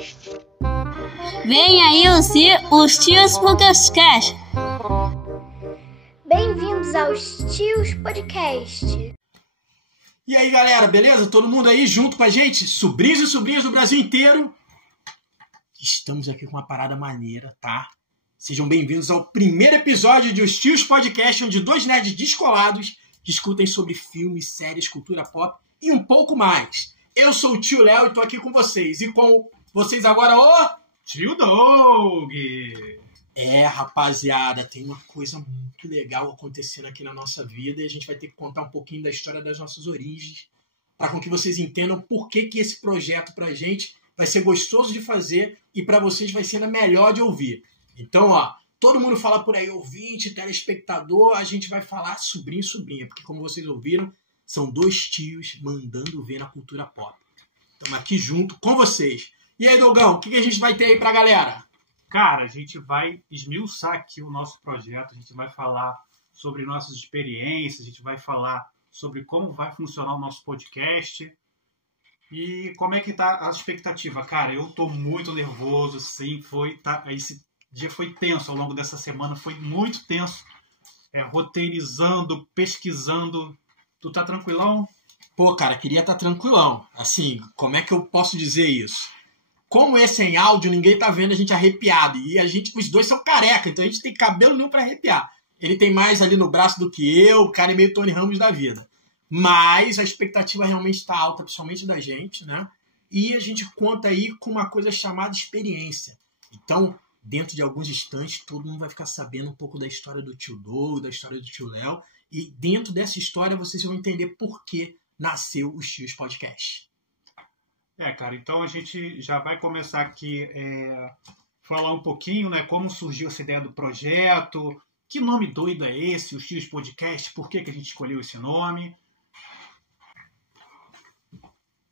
Podcast. Vem aí os Tios Podcast. Bem-vindos aos Tios Podcast. E aí, galera, beleza? Todo mundo aí junto com a gente? Sobrinhos e sobrinhas do Brasil inteiro. Estamos aqui com uma parada maneira, tá? Sejam bem-vindos ao primeiro episódio de Os Tios Podcast, onde dois nerds descolados discutem sobre filmes, séries, cultura pop e um pouco mais. Eu sou o tio Léo e tô aqui com vocês. E com vocês agora o... Tio Doug! Rapaziada, tem uma coisa muito legal acontecendo aqui na nossa vida e a gente vai ter que contar um pouquinho da história das nossas origens para com que vocês entendam por que esse projeto pra gente vai ser gostoso de fazer e para vocês vai ser melhor de ouvir. Então, todo mundo fala por aí, ouvinte, telespectador, a gente vai falar sobrinho e sobrinha, porque como vocês ouviram, são dois tios mandando ver na cultura pop. Estamos aqui junto com vocês. E aí, Dogão, o que a gente vai ter aí pra galera? Cara, a gente vai esmiuçar aqui o nosso projeto, a gente vai falar sobre nossas experiências, a gente vai falar sobre como vai funcionar o nosso podcast e como é que tá a expectativa. Cara, eu tô muito nervoso, sim, esse dia foi tenso ao longo dessa semana, foi muito tenso, roteirizando, pesquisando. Tu tá tranquilão? Pô, cara, queria estar tranquilão. Assim, como é que eu posso dizer isso? Como esse é em áudio, ninguém tá vendo a gente arrepiado. E os dois são careca, então a gente tem cabelo nenhum pra arrepiar. Ele tem mais ali no braço do que eu, o cara é meio Tony Ramos da vida. Mas a expectativa realmente está alta, principalmente da gente, né? E a gente conta aí com uma coisa chamada experiência. Então, dentro de alguns instantes, todo mundo vai ficar sabendo um pouco da história do tio Doug, da história do tio Léo. E dentro dessa história, vocês vão entender por que nasceu os Tios Podcast. Cara, então a gente já vai começar aqui falar um pouquinho, né, como surgiu essa ideia do projeto, que nome doido é esse, os Tios Podcast, por que a gente escolheu esse nome.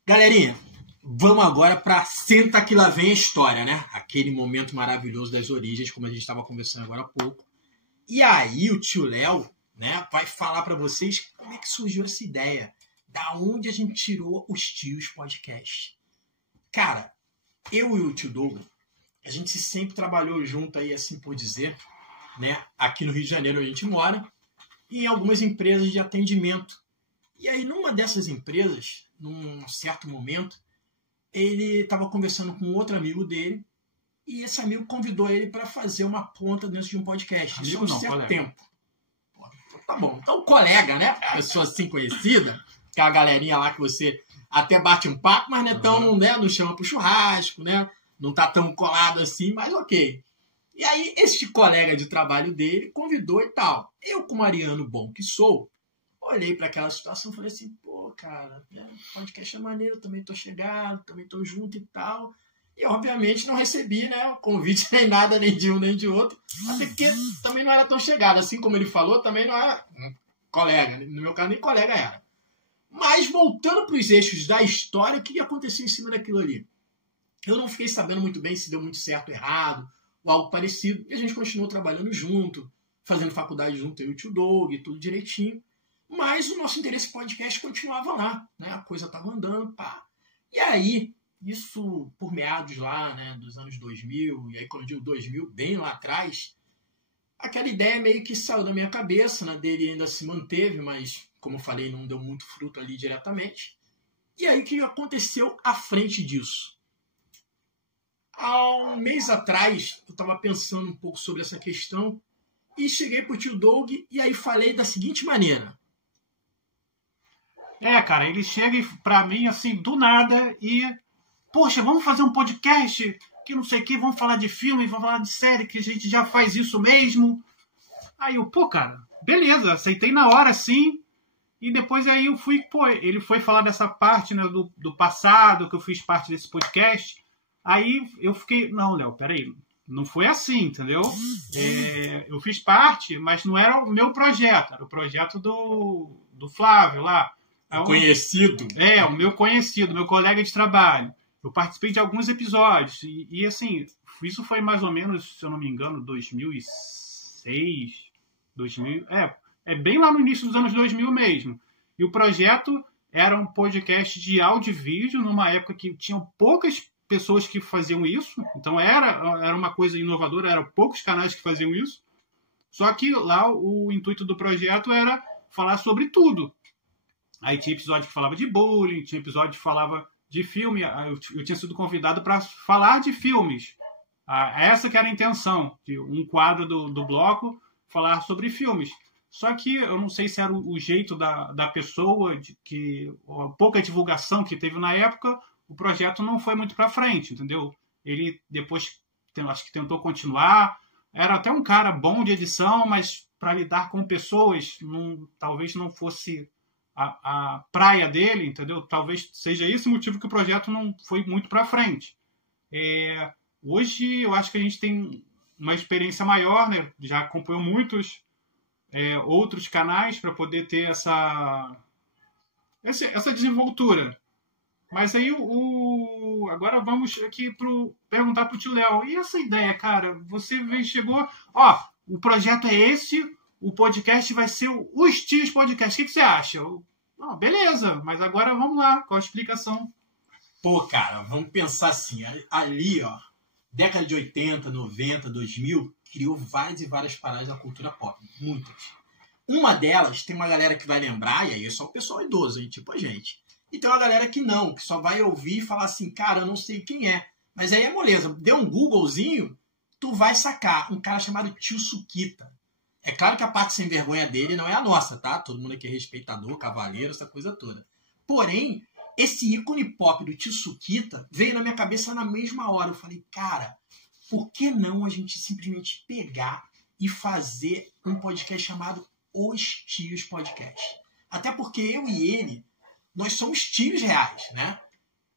Galerinha, vamos agora para Senta que lá vem a história, né? Aquele momento maravilhoso das origens, como a gente estava conversando agora há pouco. E aí o tio Léo, né, vai falar para vocês como é que surgiu essa ideia, da onde a gente tirou os Tios Podcast. Cara, eu e o tio Doug, a gente sempre trabalhou junto aí, assim por dizer, né? Aqui no Rio de Janeiro a gente mora, e em algumas empresas de atendimento. E aí, numa dessas empresas, num certo momento, ele estava conversando com outro amigo dele, e esse amigo convidou ele para fazer uma ponta dentro de um podcast. Isso há um certo tempo. Tá bom, então colega, né? Pessoa assim conhecida, que é a galerinha lá que você até bate um papo, mas não é tão, né? Não chama pro churrasco, né? Não tá tão colado assim, mas ok. E aí, este colega de trabalho dele convidou e tal. Eu, como ariano bom que sou, olhei para aquela situação e falei assim, pô, cara, podcast é maneiro, também tô chegado, também tô junto e tal. E, obviamente, não recebi, né, o convite nem nada, nem de um nem de outro, até porque também não era tão chegado. Assim como ele falou, também não era colega. No meu caso, nem colega era. Mas, voltando para os eixos da história, o que aconteceu em cima daquilo ali? Eu não fiquei sabendo muito bem se deu muito certo ou errado, ou algo parecido, e a gente continuou trabalhando junto, fazendo faculdade junto, eu e o tio Doug, tudo direitinho. Mas o nosso interesse podcast continuava lá, né? A coisa estava andando, pá. E aí, isso por meados lá, né, dos anos 2000, e aí quando eu digo 2000, bem lá atrás, aquela ideia meio que saiu da minha cabeça, né? Dele ainda se manteve, mas, como eu falei, não deu muito fruto ali diretamente. E aí, o que aconteceu à frente disso? Há um mês atrás, eu estava pensando um pouco sobre essa questão e cheguei pro tio Doug e aí falei da seguinte maneira. Cara, ele chega pra mim assim, do nada, e... Poxa, vamos fazer um podcast que não sei o que, vamos falar de filme, vamos falar de série, que a gente já faz isso mesmo. Aí eu, cara, beleza, aceitei na hora, sim. E depois aí eu fui, ele foi falar dessa parte, né, do passado, que eu fiz parte desse podcast. Aí eu fiquei, não, Léo, peraí, não foi assim, entendeu? Eu fiz parte, mas não era o meu projeto, era o projeto do Flávio lá. Conhecido. O meu conhecido, meu colega de trabalho. Eu participei de alguns episódios. E assim, isso foi mais ou menos, se eu não me engano, 2006, 2000... bem lá no início dos anos 2000 mesmo. E o projeto era um podcast de áudio e vídeo, numa época que tinham poucas pessoas que faziam isso, então era uma coisa inovadora, eram poucos canais que faziam isso, só que lá o intuito do projeto era falar sobre tudo. Aí tinha episódio que falava de bullying, tinha episódio que falava de filme, eu tinha sido convidado para falar de filmes. Essa que era a intenção, de um quadro do bloco falar sobre filmes. Só que eu não sei se era o jeito da pessoa, a pouca divulgação que teve na época, o projeto não foi muito para frente, entendeu? Ele depois, acho que tentou continuar, era até um cara bom de edição, mas para lidar com pessoas, talvez não fosse a praia dele, entendeu? Talvez seja esse o motivo que o projeto não foi muito para frente. Hoje eu acho que a gente tem uma experiência maior, né? Já acompanhou muitos outros canais para poder ter essa desenvoltura. Mas aí agora vamos aqui perguntar para o tio Léo. E essa ideia, cara? Você chegou... o projeto é esse, o podcast vai ser os Tios Podcast. O que você acha? Beleza, mas agora vamos lá, com a explicação. Pô, cara, vamos pensar assim. Ali, década de 80, 90, 2000, criou várias e várias paradas da cultura pop. Muitas. Uma delas, tem uma galera que vai lembrar, e aí é só o pessoal idoso, hein, tipo a gente. E tem uma galera que não, que só vai ouvir e falar assim, cara, eu não sei quem é. Mas aí é moleza. Dê um Googlezinho, tu vai sacar. Um cara chamado Tio Suquita. É claro que a parte sem vergonha dele não é a nossa, tá? Todo mundo aqui é respeitador, cavaleiro, essa coisa toda. Porém, esse ícone pop do Tio Suquita veio na minha cabeça na mesma hora. Eu falei, cara, por que não a gente simplesmente pegar e fazer um podcast chamado Os Tios Podcast? Até porque eu e ele, nós somos tios reais, né?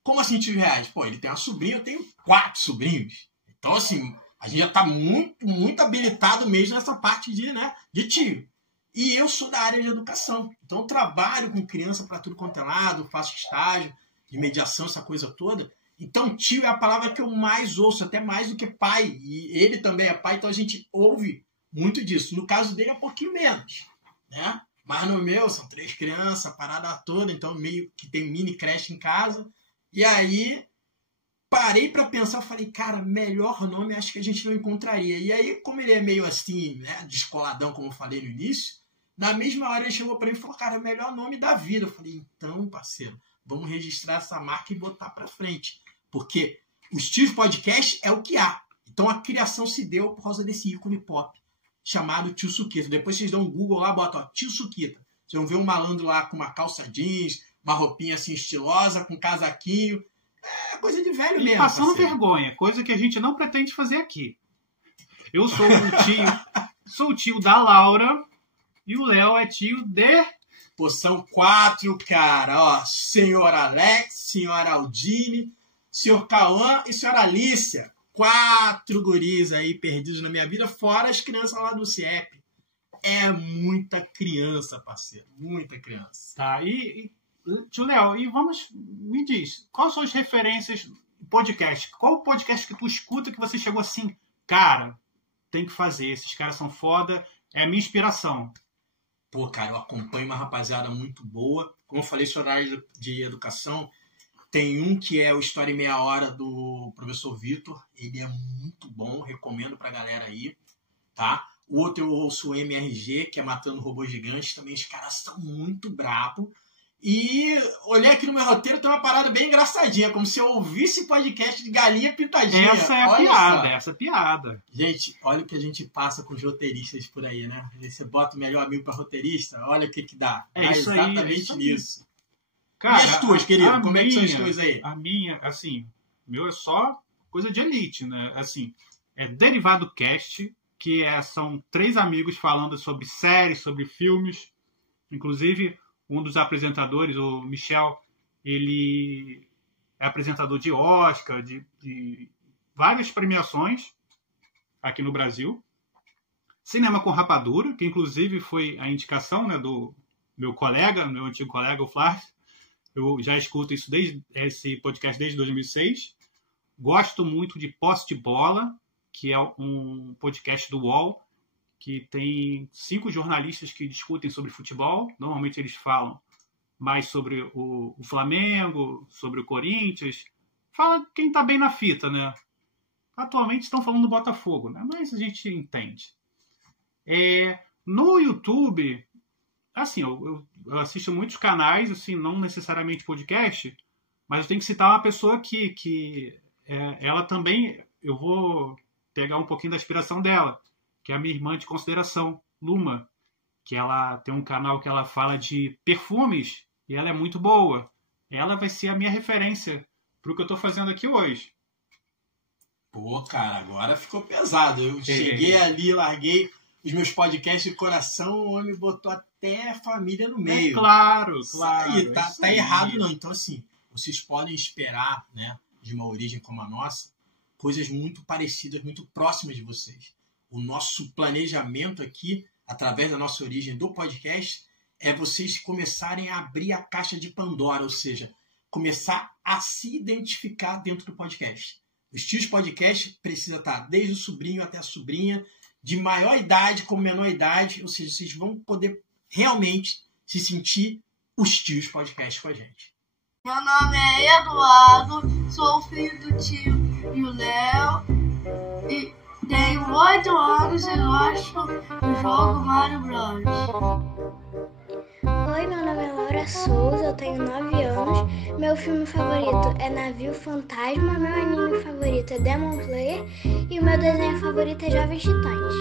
Como assim tios reais? Pô, ele tem uma sobrinha, eu tenho 4 sobrinhos. Então, assim, a gente já tá muito, muito habilitado mesmo nessa parte de tio. E eu sou da área de educação. Então, eu trabalho com criança para tudo quanto é lado, faço estágio de mediação, essa coisa toda. Então, tio é a palavra que eu mais ouço, até mais do que pai. E ele também é pai, então a gente ouve muito disso. No caso dele, é um pouquinho menos, né? Mas no meu, são 3 crianças, a parada toda, então meio que tem mini creche em casa. E aí, parei para pensar, falei, cara, melhor nome acho que a gente não encontraria. E aí, como ele é meio assim, né, descoladão, como eu falei no início, na mesma hora ele chegou para mim e falou, cara, melhor nome da vida. Eu falei, então, parceiro, vamos registrar essa marca e botar para frente. Porque os Tios Podcast é o que há. Então a criação se deu por causa desse ícone pop chamado Tio Suquita. Depois vocês dão um Google lá, botam Tio Suquita. Vocês vão ver um malandro lá com uma calça jeans, uma roupinha assim estilosa, com casaquinho. É coisa de velho mesmo. Passando parceiro. vergonha, coisa que a gente não pretende fazer aqui. Eu sou o tio da Laura e o Léo é tio de... Pô, são 4, cara. Senhor Alex, senhora Aldine, senhor Cauã e senhora Alicia. 4 guris aí perdidos na minha vida, fora as crianças lá do CIEP. É muita criança, parceiro. Muita criança. Tá, tio Léo, me diz, quais são as referências podcast? Qual o podcast que tu escuta que você chegou assim, cara, tem que fazer, esses caras são foda, é a minha inspiração. Pô, cara, eu acompanho uma rapaziada muito boa. Como eu falei sobre a área de educação, tem um que é o História em Meia Hora do professor Vitor. Ele é muito bom, recomendo pra galera aí, tá? O outro eu ouço o MRG, que é Matando Robôs Gigantes. Também os caras são muito brabos. E olhei aqui no meu roteiro, tem uma parada bem engraçadinha, como se eu ouvisse podcast de galinha pintadinha. Essa é a piada, essa é a piada. Gente, olha o que a gente passa com os roteiristas por aí, né? Aí você bota o melhor amigo pra roteirista, olha o que dá. É isso exatamente aí, isso nisso. Cara, e as tuas, querido? Como é que são as tuas aí? A minha, assim, meu é só coisa de elite, né? Assim, é Derivado Cast, que são 3 amigos falando sobre séries, sobre filmes. Inclusive, um dos apresentadores, o Michel, ele é apresentador de Oscar, de várias premiações aqui no Brasil. Cinema com Rapadura, que inclusive foi a indicação, né, do meu antigo colega, o Flávio. Eu já escuto esse podcast desde 2006. Gosto muito de Posse de Bola, que é um podcast do UOL, que tem 5 jornalistas que discutem sobre futebol. Normalmente eles falam mais sobre o Flamengo, sobre o Corinthians, Fala quem tá bem na fita, né? Atualmente estão falando do Botafogo, né? Mas a gente entende. No YouTube, assim, eu assisto muitos canais, assim, não necessariamente podcast, mas eu tenho que citar uma pessoa que ela também, eu vou pegar um pouquinho da inspiração dela, que é a minha irmã de consideração, Luma, que ela tem um canal que ela fala de perfumes e ela é muito boa. Ela vai ser a minha referência pro que eu tô fazendo aqui hoje. Pô, cara, agora ficou pesado. Eu cheguei ali, larguei os meus podcasts de coração, o homem botou até a família no meio. Claro. Isso aí, tá errado não. Então, assim, vocês podem esperar, né, de uma origem como a nossa, coisas muito parecidas, muito próximas de vocês. O nosso planejamento aqui, através da nossa origem do podcast, é vocês começarem a abrir a caixa de Pandora, ou seja, começar a se identificar dentro do podcast. Os tios podcast precisa estar desde o sobrinho até a sobrinha, de maior idade como menor idade, ou seja, vocês vão poder realmente se sentir os tios podcast com a gente. Meu nome é Eduardo, sou filho do tio e o Léo, e tenho 8 anos e gosto do jogo Mario Bros. Oi, meu nome é Laura Souza, eu tenho 9 anos. Meu filme favorito é Navio Fantasma, meu anime favorito é Demon Slayer e o meu desenho favorito é Jovens Titãs.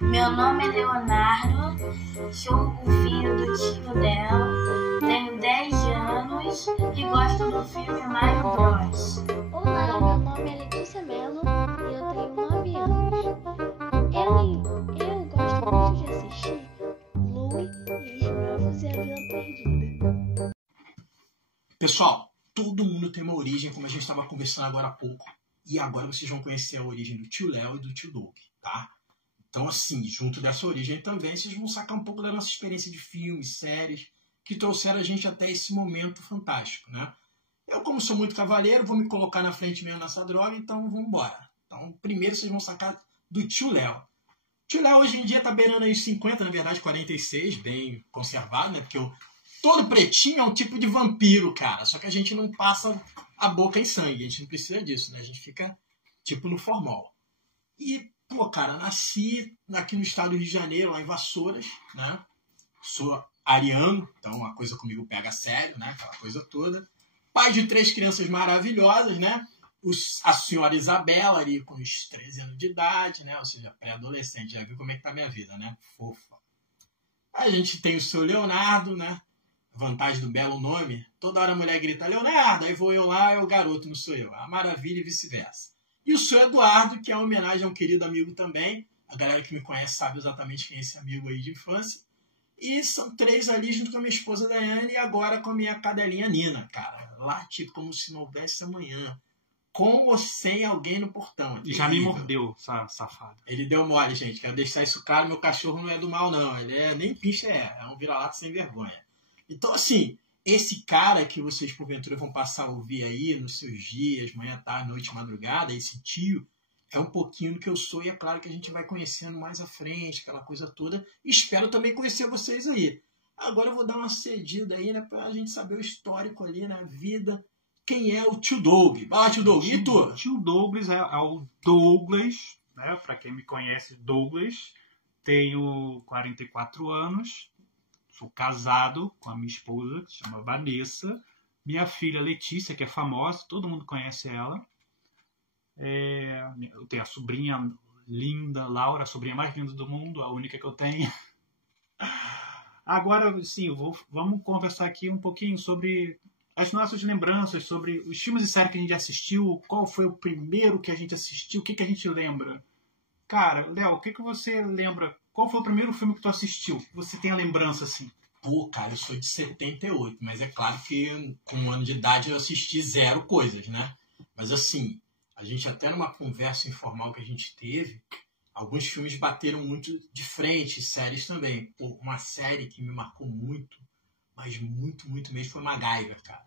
Meu nome é Leonardo, sou o filho do tio Léo, tenho 10 anos e gosto do filme Mario Bros. Olá, meu nome é Letícia Mello e eu tenho 9 anos. Eu gosto muito de assistir Louie e os Bravos e a Vila Perdida. Pessoal, todo mundo tem uma origem, como a gente estava conversando agora há pouco. E agora vocês vão conhecer a origem do tio Léo e do tio Doug, tá? Então, assim, junto dessa origem também, vocês vão sacar um pouco da nossa experiência de filmes, séries, que trouxeram a gente até esse momento fantástico, né? Eu, como sou muito cavaleiro, vou me colocar na frente mesmo nessa droga, então vamos embora. Então, primeiro vocês vão sacar do tio Léo. Tio Léo hoje em dia tá beirando aí os 50, na verdade 46, bem conservado, né? Porque todo pretinho é um tipo de vampiro, cara. Só que a gente não passa a boca em sangue, a gente não precisa disso, né? A gente fica tipo no formol. E, pô, cara, nasci aqui no estado do Rio de Janeiro, lá em Vassouras, né? Sou ariano, então a coisa comigo pega sério, né? Aquela coisa toda. Pai de 3 crianças maravilhosas, né? A senhora Isabela ali com uns 13 anos de idade, né? Ou seja, pré-adolescente. Já viu como é que tá a minha vida, né? Fofa. A gente tem o seu Leonardo, né? Vantagem do belo nome. Toda hora a mulher grita, Leonardo, aí vou eu lá, é o garoto, não sou eu. A maravilha e vice-versa. E o seu Eduardo, que é uma homenagem a um querido amigo também. A galera que me conhece sabe exatamente quem é esse amigo aí de infância. E são 3 ali junto com a minha esposa Daiane e agora com a minha cadelinha Nina, cara. Late como se não houvesse amanhã. Com ou sem alguém no portão. E já me mordeu, safado. Ele deu mole, gente. Quero deixar isso claro. Meu cachorro não é do mal, não. Ele nem pinche é. É um vira-lata sem vergonha. Então, assim, esse cara que vocês, porventura, vão passar a ouvir aí nos seus dias, manhã, tarde, noite, madrugada, esse tio, é um pouquinho do que eu sou. E é claro que a gente vai conhecendo mais à frente, aquela coisa toda. E espero também conhecer vocês aí. Agora eu vou dar uma cedida aí, né? Pra gente saber o histórico ali na vida. Quem é o tio Doug? Vai lá, tio Doug. E tu? Tio Douglas é o Douglas, né? Para quem me conhece, Douglas. Tenho 44 anos. Sou casado com a minha esposa, que se chama Vanessa. Minha filha Letícia, que é famosa, todo mundo conhece ela. Eu tenho a sobrinha linda, Laura, a sobrinha mais linda do mundo, a única que eu tenho. Agora, sim, vamos conversar aqui um pouquinho sobre as nossas lembranças, sobre os filmes e séries que a gente assistiu, qual foi o primeiro que a gente assistiu, o que a gente lembra. Cara, Léo, o que você lembra? Qual foi o primeiro filme que tu assistiu? Você tem a lembrança, assim? Pô, cara, eu sou de 78, mas é claro que com 1 ano de idade eu assisti 0 coisas, né? Mas assim, a gente até numa conversa informal que a gente teve, alguns filmes bateram muito de frente, séries também. Pô, uma série que me marcou muito, mas muito, muito mesmo, foi MacGyver, cara.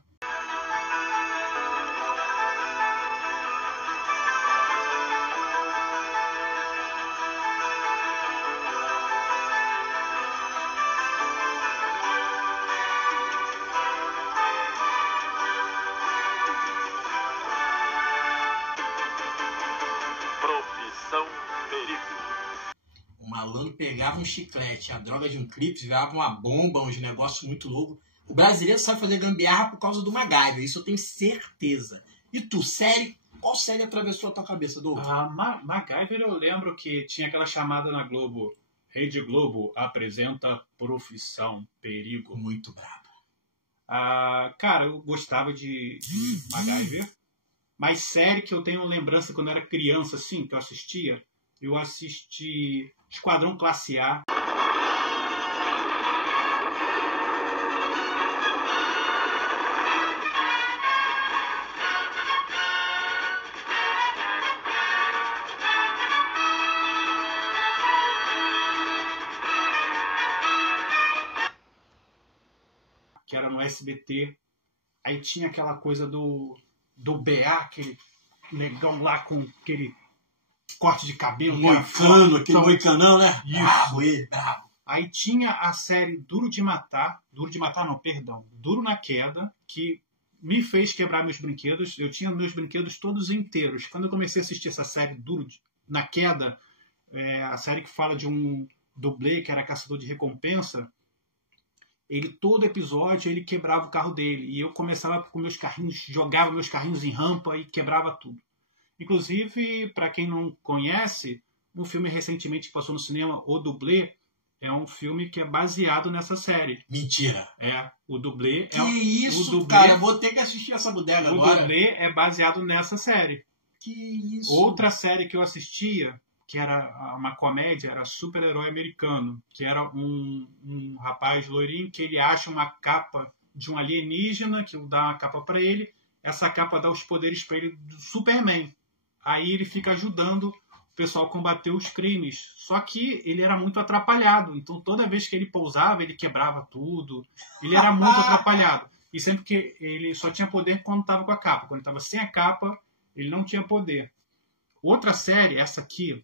Operação Perigo. O malandro pegava um chiclete, a droga de um clipe, virava uma bomba, uns negócios muito loucos. O brasileiro sabe fazer gambiarra por causa do MacGyver, isso eu tenho certeza. E tu, qual série atravessou a tua cabeça, Douglas? MacGyver, eu lembro que tinha aquela chamada na Globo. Rede Globo apresenta Profissão Perigo. Muito brabo. Cara, eu gostava de MacGyver. Mas série que eu tenho lembrança quando eu era criança, assim, que eu assisti Esquadrão Classe A. Que era no SBT. Aí tinha aquela coisa do BA, aquele negão lá com aquele corte de cabelo. Moicano, aquele moicanão, né? Bravo. Bravo. Aí tinha a série Duro de Matar. Duro na Queda, que me fez quebrar meus brinquedos. Eu tinha meus brinquedos todos inteiros. Quando eu comecei a assistir essa série na Queda, a série que fala de um dublê que era caçador de recompensa, todo episódio ele quebrava o carro dele. E eu começava com meus carrinhos, jogava meus carrinhos em rampa e quebrava tudo. Inclusive, para quem não conhece, um filme recentemente que passou no cinema, O Dublê, é um filme que é baseado nessa série. Mentira. O Dublê... Que isso, cara? Vou ter que assistir essa bodega agora. O Dublê é baseado nessa série. Que isso. Outra série que eu assistia, que era uma comédia, era Super-Herói Americano, que era um rapaz loirinho que ele acha uma capa de um alienígena, que dá uma capa para ele, essa capa dá os poderes para ele do Superman. Aí ele fica ajudando o pessoal a combater os crimes. Só que ele era muito atrapalhado, então toda vez que ele pousava, ele quebrava tudo. Ele era muito atrapalhado. E sempre que ele só tinha poder quando estava com a capa. Quando estava sem a capa, ele não tinha poder. Outra série, essa aqui,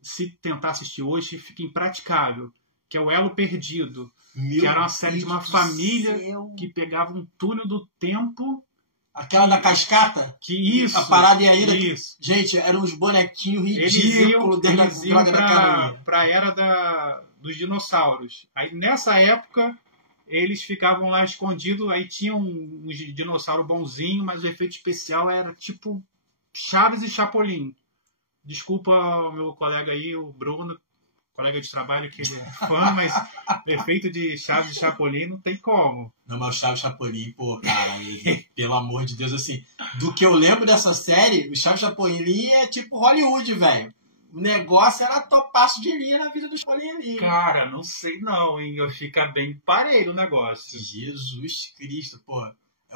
se tentar assistir hoje, fica impraticável, que é o Elo Perdido, que era uma série de uma família que pegava um túnel do tempo. Aquela da cascata? Que isso. A parada e ainda. Isso. Gente, eram uns bonequinhos ridículos. Eles iam pra a era dos dinossauros. Aí nessa época eles ficavam lá escondidos, aí tinham uns dinossauros bonzinhos, mas o efeito especial era tipo Chaves e Chapolin. Desculpa o meu colega aí, o Bruno, colega de trabalho, que ele é fã, mas efeito de Chaves e Chapolin não tem como. Não, mas o Chaves e Chapolin, pô, cara, pelo amor de Deus, assim, do que eu lembro dessa série, o Chaves e Chapolin é tipo Hollywood, velho. O negócio era topaço de linha na vida do Chapolin ali. Cara, não sei não, hein, fica bem parelho o negócio. Jesus Cristo, pô.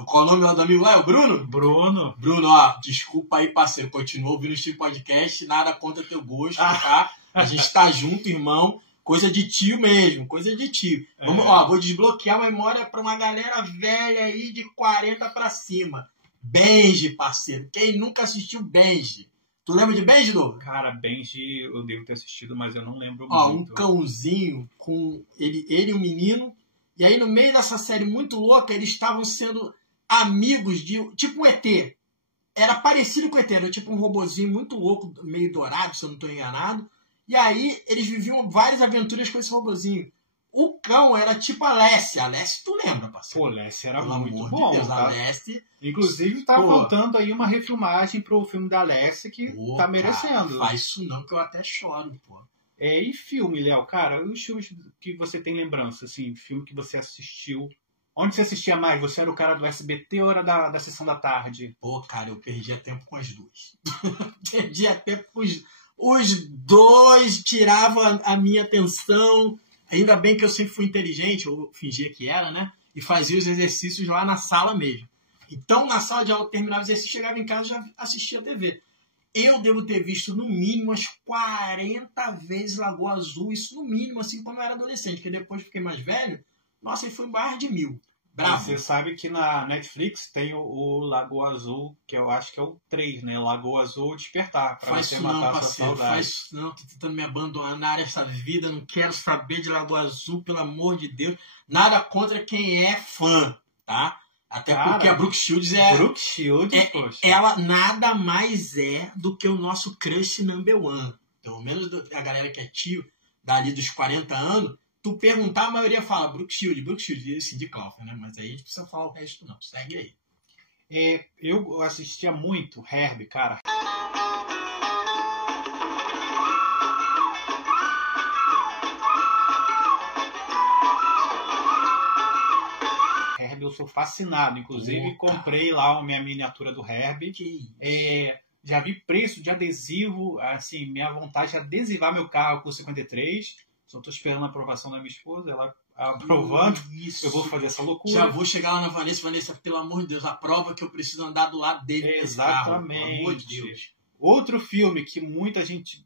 Qual o nome lá do amigo lá? É o Bruno? Bruno, ó, desculpa aí, parceiro. Continua ouvindo o podcast, nada contra teu gosto, tá? A gente tá junto, irmão. Coisa de tio mesmo, coisa de tio. Vamos, vou desbloquear a memória pra uma galera velha aí de 40 pra cima. Benji, parceiro. Quem nunca assistiu Benji? Tu lembra de Benji, Douglas? Cara, Benji eu devo ter assistido, mas eu não lembro Um muito. cãozinho com ele e um menino. E aí, no meio dessa série muito louca, eles estavam sendo amigos de... Tipo um ET. Era parecido com o ET. Era tipo um robozinho muito louco, meio dourado, se eu não estou enganado. E aí, eles viviam várias aventuras com esse robozinho. O cão era tipo a Lassie. A Lassie, tu lembra, parceiro? Pô, Lassie era Pelo muito amor bom. De Deus, tá? A Lassie... Inclusive, tá faltando aí uma refilmagem pro filme da Lassie que tá merecendo. Cara, faz isso não, que eu até choro, pô. E filme, Léo? Cara, os filmes que você tem lembrança, assim, filme que você assistiu... Onde você assistia mais? Você era o cara do SBT ou era da Sessão da Tarde? Pô, cara, eu perdia tempo com as duas. Perdia tempo com os dois, tirava a minha atenção. Ainda bem que eu sempre fui inteligente, eu fingia que era, né? E fazia os exercícios lá na sala mesmo. Então, na sala de aula, eu terminava o exercício, chegava em casa e já assistia a TV. Eu devo ter visto, no mínimo, umas 40 vezes Lagoa Azul. Isso no mínimo, assim, quando eu era adolescente. Porque depois que fiquei mais velho, nossa, ele foi em barra de 1000. Bravo. Você sabe que na Netflix tem o Lagoa Azul, que eu acho que é o 3, né? Lagoa Azul Despertar. Pra faz você isso matar não, a sua parceiro. saudade. Faz isso não. Tô tentando me abandonar essa vida. Não quero saber de Lagoa Azul, pelo amor de Deus. Nada contra quem é fã, tá? Até porque a Brooke Shields poxa. Ela nada mais é do que o nosso crush number one. pelo menos a galera que é tio, dali dos 40 anos, tu perguntar, a maioria fala Brookshield, assim, de Kaufman, né? Mas aí a gente precisa falar o resto não, segue aí. Eu assistia muito Herbie, cara. Herbie, eu sou fascinado. Inclusive, comprei lá a minha miniatura do Herbie. Já vi preço de adesivo. Assim, minha vontade é adesivar meu carro com 53. Só estou esperando a aprovação da minha esposa. Ela aprovando, eu vou fazer essa loucura. Já vou chegar lá na Vanessa, pelo amor de Deus, aprova que eu preciso andar do lado dele. Exatamente. Carro, pelo amor de Deus. Outro filme que muita gente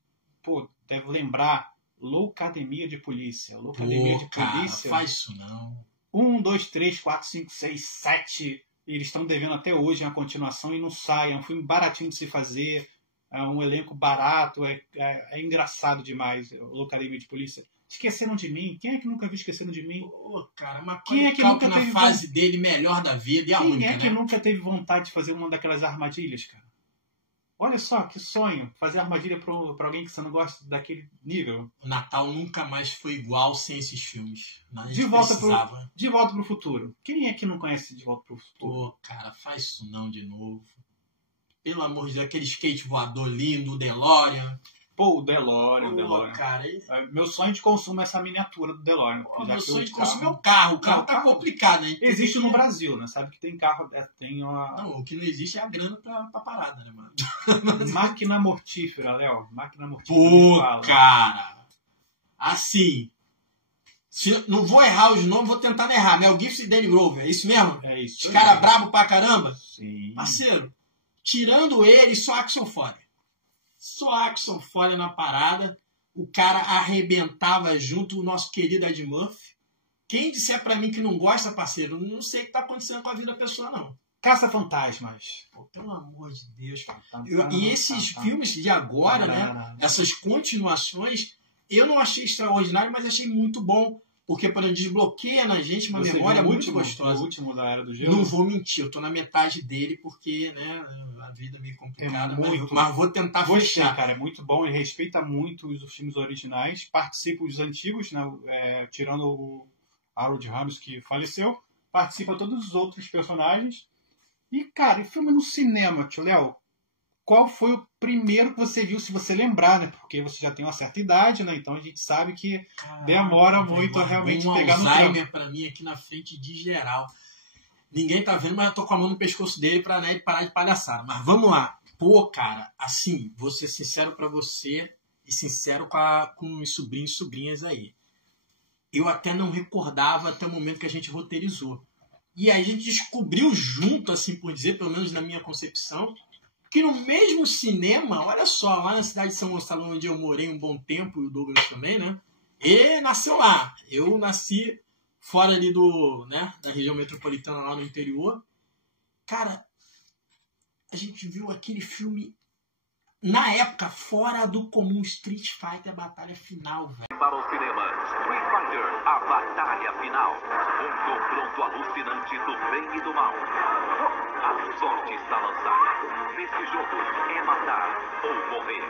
deve lembrar, Loucademia de Polícia. Loucademia de Polícia. Faz isso não. 1, 2, 3, 4, 5, 6, 7. Eles estão devendo até hoje uma continuação e não sai. É um filme baratinho de se fazer. É um elenco barato. É engraçado demais. Loucademia de Polícia. Esqueceram de Mim. Quem é que nunca viu Esqueceram de Mim? Cara, mas quem é que nunca na fase dele melhor da vida? E a única, quem é que nunca teve vontade de fazer uma daquelas armadilhas, cara? Olha só, que sonho. Fazer armadilha pra alguém que você não gosta daquele nível. O Natal nunca mais foi igual sem esses filmes. De Volta pro Futuro. Quem é que não conhece De Volta pro Futuro? Cara, faz isso não de novo. Pelo amor de Deus, aquele skate voador lindo, o DeLorean. O DeLorean. Cara, meu sonho de consumo é essa miniatura do DeLorean. Meu sonho de consumo é o carro. O carro tá complicado, hein? Existe no Brasil, né? Sabe que tem carro... Não, o que não existe é a grana pra parada, né, mano? Máquina mortífera, Léo. Máquina mortífera. Cara. Assim... não vou errar os nomes, vou tentar não errar. Mel Gibson e Danny Glover, é isso mesmo? É isso. Os caras brabos pra caramba? Sim. Parceiro, tirando ele, só Axel Foley. Só Axel Foley na parada. O cara arrebentava junto o nosso querido Ed Murphy. Quem disser pra mim que não gosta, parceiro, não sei o que tá acontecendo com a vida da pessoa, não. Caça-Fantasmas. Pelo amor de Deus, cara. E esses filmes de agora, né? Essas continuações, eu não achei extraordinário, mas achei muito bom. Porque, por exemplo, desbloqueia na gente uma memória muito gostosa. O último da Era do Gelo? Não vou mentir, eu tô na metade dele porque, né, a vida é meio complicada. Mas vou tentar fechar. Cara, é muito bom. Ele respeita muito os filmes originais. Participa dos antigos, né, tirando o Harold Ramis, que faleceu. Participa todos os outros personagens. E, cara, e filme no cinema, tio Léo? Qual foi o primeiro que você viu, se você lembrar, né? Porque você já tem uma certa idade, né? Então a gente sabe que demora muito a realmente pegar no Alzheimer pra mim aqui na frente de geral. Ninguém tá vendo, mas eu tô com a mão no pescoço dele pra, né, parar de palhaçada. Mas vamos lá. Cara, assim, vou ser sincero pra você e sincero com os sobrinhos e sobrinhas aí. Eu até não recordava até o momento que a gente roteirizou. E aí a gente descobriu junto, assim por dizer, pelo menos na minha concepção, que no mesmo cinema, olha só, lá na cidade de São Gonçalo, onde eu morei um bom tempo, e o Douglas também, né? Ele nasceu lá. Eu nasci fora ali da região metropolitana, lá no interior. Cara, a gente viu aquele filme, na época, fora do comum, Street Fighter, a batalha final, velho. Para o cinema, Street Fighter, a batalha final. Um confronto alucinante do bem e do mal. A sorte está lançada. Nesse jogo é matar ou morrer.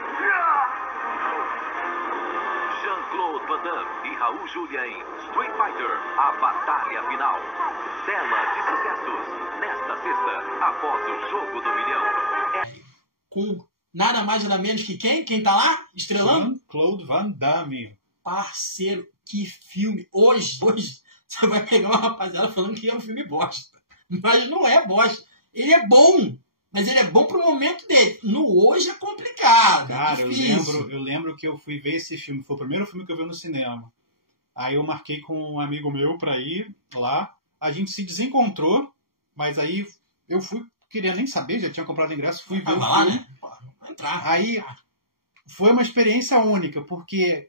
Jean-Claude Van Damme e Raul Julia em Street Fighter, a batalha final. Tela de sucessos. Nesta sexta, após o jogo do milhão. Com nada mais nada menos que quem? Quem tá lá? Estrelando? Jean-Claude Van Damme. Parceiro, que filme. Hoje você vai pegar uma rapaziada falando que é um filme bosta. Mas não é bosta. Ele é bom. Mas ele é bom pro momento dele. No hoje é complicado. Cara, eu lembro que eu fui ver esse filme. Foi o primeiro filme que eu vi no cinema. Aí eu marquei com um amigo meu pra ir lá. A gente se desencontrou. Mas aí eu fui, queria nem saber, já tinha comprado ingresso. Fui ver o filme. Lá, né? Vai entrar. Aí foi uma experiência única. Porque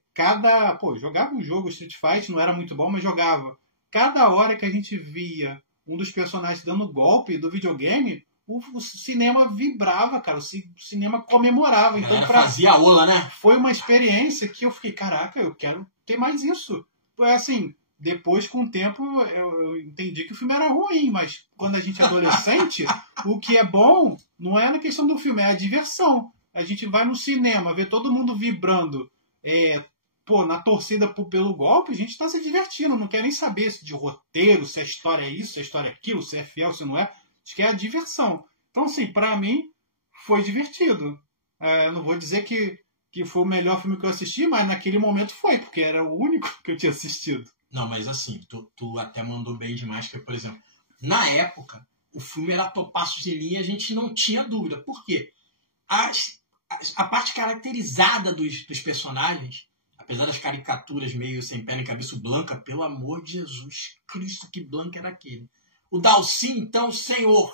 jogava um jogo Street Fighter, não era muito bom, mas jogava. Cada hora que a gente via um dos personagens dando golpe do videogame, o cinema vibrava, cara. O cinema comemorava. Então, fazia a ola, né? Foi uma experiência que eu fiquei, caraca, eu quero ter mais isso. Assim, depois, com o tempo, eu entendi que o filme era ruim, mas quando a gente é adolescente, o que é bom não é na questão do filme, é a diversão. A gente vai no cinema, vê todo mundo vibrando, na torcida pelo golpe, a gente está se divertindo, não quer nem saber se de roteiro, se a história é isso, se a história é aquilo, se é fiel, se não é. A gente quer a diversão. Então, assim, pra mim, foi divertido. Não vou dizer que foi o melhor filme que eu assisti, mas naquele momento foi, porque era o único que eu tinha assistido. Não, mas assim, tu até mandou bem demais, que, por exemplo, na época, o filme era topaço de linha, a gente não tinha dúvida. Por quê? A parte caracterizada dos personagens, apesar das caricaturas meio sem pé nem cabeça, o Blanca, pelo amor de Jesus Cristo, que Blanca era aquele. O Dalcy, então, senhor,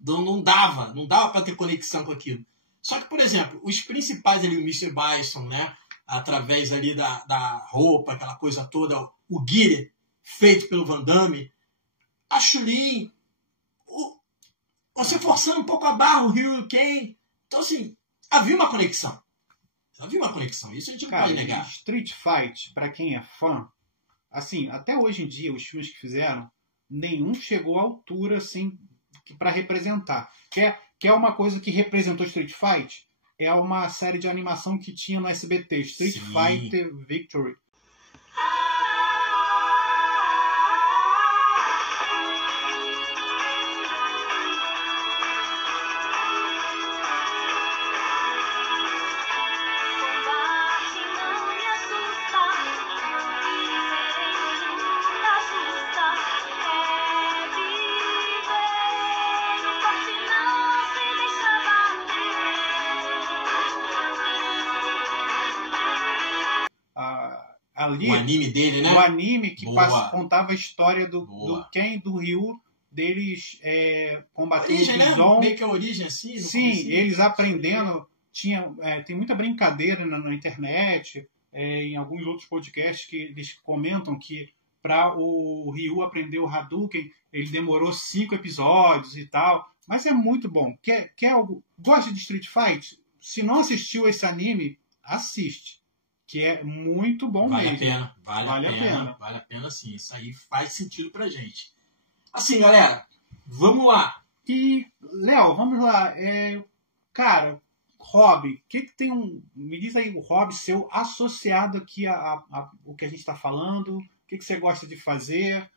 não dava para ter conexão com aquilo. Só que, por exemplo, os principais ali, o Mr. Bison, né, através ali da roupa, aquela coisa toda, o Guile, feito pelo Van Damme, a Chun-Li, você forçando um pouco a barra, o Ryu Ken. Então, assim, havia uma conexão. Isso a gente não pode negar. Street Fight, pra quem é fã, assim, até hoje em dia, os filmes que fizeram, nenhum chegou à altura, assim, pra representar. Quer uma coisa que representou Street Fight? É uma série de animação que tinha no SBT, Street Fighter Victory. Ali, o anime dele, né? O anime que contava a história do Ken e do Ryu, deles combatendo origem, o né? Bison. Meio que a origem assim. Sim, eles aprendendo. Tem muita brincadeira na internet, em alguns outros podcasts que eles comentam que para o Ryu aprender o Hadouken, ele demorou 5 episódios e tal. Mas é muito bom. Quer algo? Gosta de Street Fight? Se não assistiu esse anime, assiste. Que é muito bom mesmo. Vale a pena sim. Isso aí faz sentido pra gente. Assim, galera, vamos lá. E, Léo, vamos lá. Cara, hobby. O que tem me diz aí o hobby seu associado aqui o que a gente está falando. O que você gosta de fazer?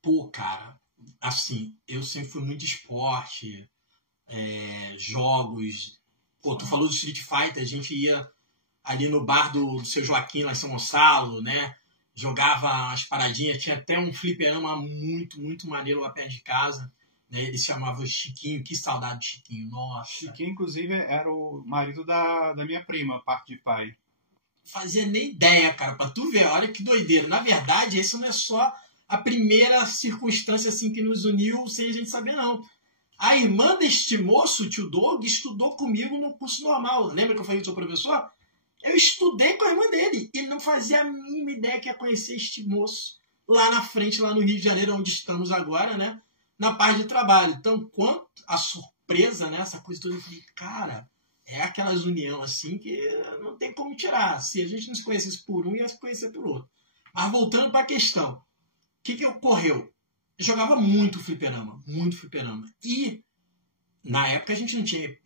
Pô, cara, assim, eu sempre fui muito de esporte, jogos. Pô, tu falou do Street Fighter, a gente ia ali no bar do seu Joaquim, lá em São Gonçalo, né? Jogava as paradinhas, tinha até um fliperama muito, muito maneiro lá perto de casa, né? Ele se chamava Chiquinho, que saudade de Chiquinho, nossa. Chiquinho, inclusive, era o marido da minha prima, parte de pai. Não fazia nem ideia, cara, pra tu ver, olha que doideira. Na verdade, esse não é só a primeira circunstância assim que nos uniu sem a gente saber, não. A irmã deste moço, o tio Doug, estudou comigo no curso normal. Lembra que eu falei do seu professor? Eu estudei com a irmã dele e não fazia a mínima ideia que ia conhecer este moço lá na frente, lá no Rio de Janeiro, onde estamos agora, né? Na parte de trabalho. Então, quanto a surpresa, né? Essa coisa toda, eu falei, cara, é aquelas união assim que não tem como tirar. Se a gente não se conhecesse por um, ia se conhecer por outro. Mas voltando para a questão, o que ocorreu? Eu jogava muito fliperama. E, na época, a gente não tinha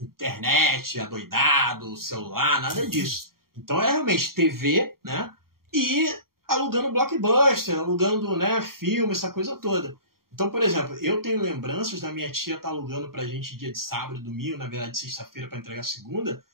internet, adoidado, celular, nada disso. Então, era realmente TV, né? E alugando blockbuster, alugando, né, filme, essa coisa toda. Então, por exemplo, eu tenho lembranças da minha tia estar alugando pra gente dia de sábado, domingo, na verdade, sexta-feira, para entregar segunda,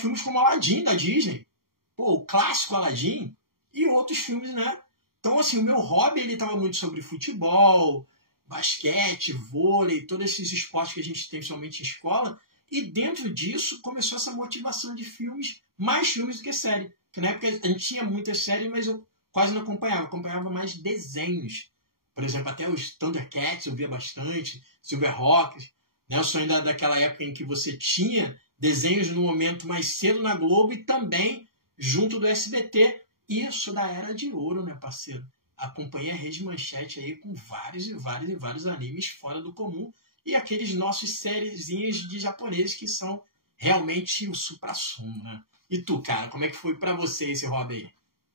filmes como Aladdin, da Disney. Pô, o clássico Aladdin e outros filmes, né? Então, assim, o meu hobby, ele estava muito sobre futebol, basquete, vôlei, todos esses esportes que a gente tem, principalmente em escola. E dentro disso, começou essa motivação de filmes, mais filmes do que série. Porque na época a gente tinha muitas séries, mas eu quase não acompanhava. Eu acompanhava mais desenhos. Por exemplo, até os Thundercats eu via bastante, Silverhawks. Né? Eu sou ainda daquela época em que você tinha desenhos no momento mais cedo na Globo e também junto do SBT. Isso da Era de Ouro, né, parceiro? Acompanhei a Rede Manchete aí com vários e vários animes fora do comum e aqueles nossos sériezinhos de japoneses que são realmente o supra-sumo, né? E tu, cara, como é que foi pra você esse hobby aí?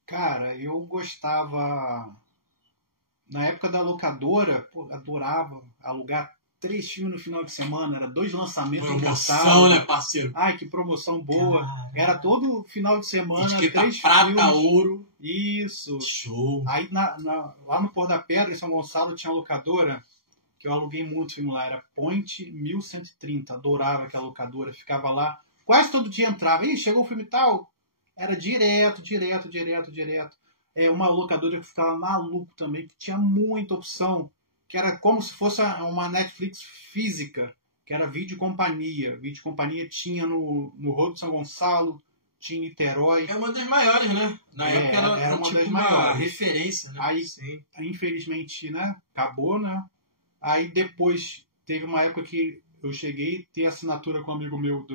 Cara, eu gostava... Na época da locadora, adorava alugar 3 filmes no final de semana, era 2 lançamentos Promoção, né, parceiro? Ai, que promoção boa. Era todo final de semana, Etiqueta 3 prata, filmes. ouro. Isso. Show. Aí lá no Pôr da Pedra, em São Gonçalo, tinha uma locadora, que eu aluguei muito filme lá, era Point 1130. Adorava aquela locadora, ficava lá. Quase todo dia entrava. Ih, chegou o filme tal. Era direto. É uma locadora que ficava maluco também, que tinha muita opção, que era como se fosse uma Netflix física, que era Videocompanhia. Videocompanhia tinha no Rodo de São Gonçalo, tinha em Niterói. É uma das maiores, né? Na época era uma tipo das uma maiores. referência, né? Aí, infelizmente, né, acabou, né? Aí depois teve uma época que eu cheguei a ter assinatura com um amigo meu